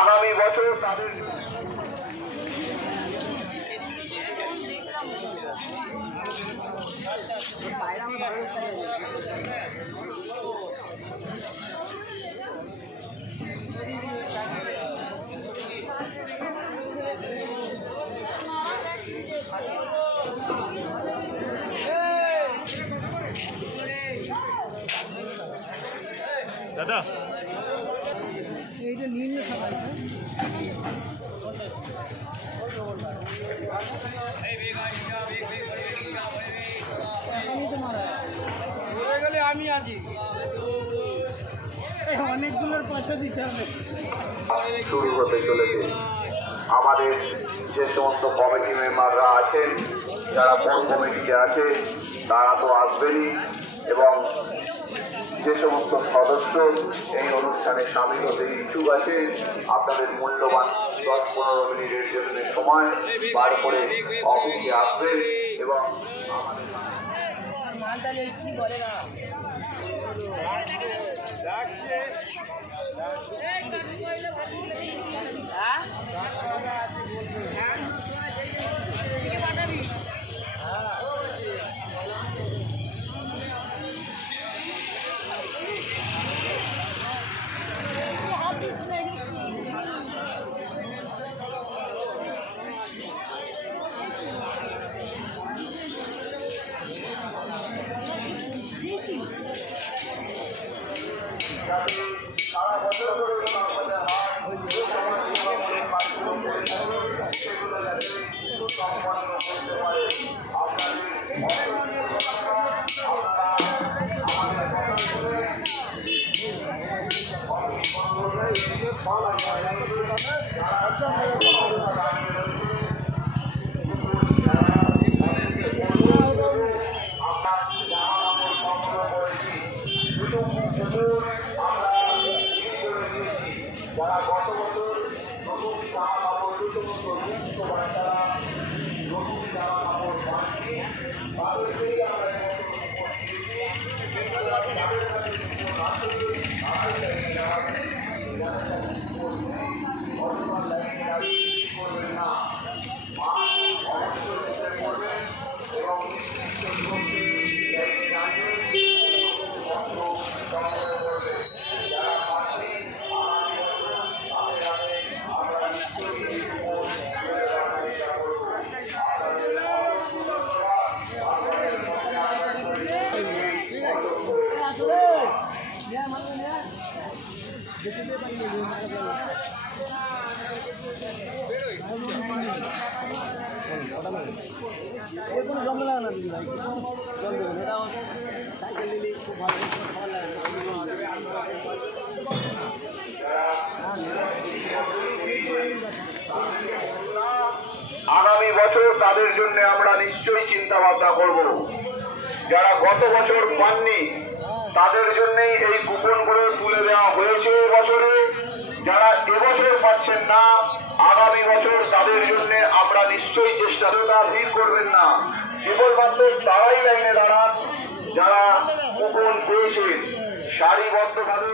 আগামী বছর তাদের দাদা এইটা নিয়ে সবাই গেলে আমি আছি অনেকগুলোর পয়সা দিতে হবে। শুরু হতে চলেছে। আমাদের যে সমস্ত কমিটি মেম্বাররা আছেন, যারা কোন কমিটিতে আছে তারা তো আসবেনই, এবং যে সমস্ত সদস্য এই অনুষ্ঠানে সামিল হতে ইচ্ছুক আছে আপনাদের মূল্যবান 10-15 মিনিটের জন্য সময় বার করে অফিসে আসবেন এবং সারা বছর ধরে সেগুলো যাতে সম্পন্ন করতে পারে যারা গত বছর নতুন জামা কাপড় নতুন বাচ্চারা নতুন জামা কাপড় পাননি তাদেরকেই আমরা করবেন না, অবশ্যই করবেন এবং কোনো জল লাগে না দিদি ভাই, জল দেবেন এটা সাইকেল নিলে খুব ভালো আগামী বছর তাদের জন্য আমরা নিশ্চয়ই চিন্তা ভাবনা করব। যারা গত বছর পাননি তাদের জন্যই এই কুপনগুলো তুলে দেওয়া হয়েছে বছরে। যারা এবছর পাচ্ছেন না আগামী বছর তাদের জন্য আমরা নিশ্চয়ই চেষ্টা করব। ভিড় করবেন না, কেবলমাত্র তারাই লাইনে দাঁড়ান যারা কুপন পেয়েছেন সারিবদ্ধভাবে।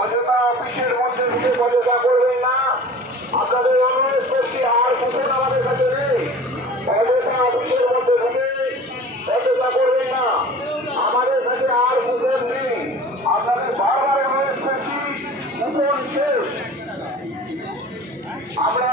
অযথা অফিসের মধ্যে ঢুকে অযথা করবেন না, আপনাদের অনুরোধ করছি। আর কুপন আমাদের কাছে নেই, অযথা অফিসের মধ্যে ঢুকে অযথা করবেন না, আমাদের কাছে আর কুপন নেই। আপনাদের বারবার অনুরোধ করছি, কুপন শেষ। আমরা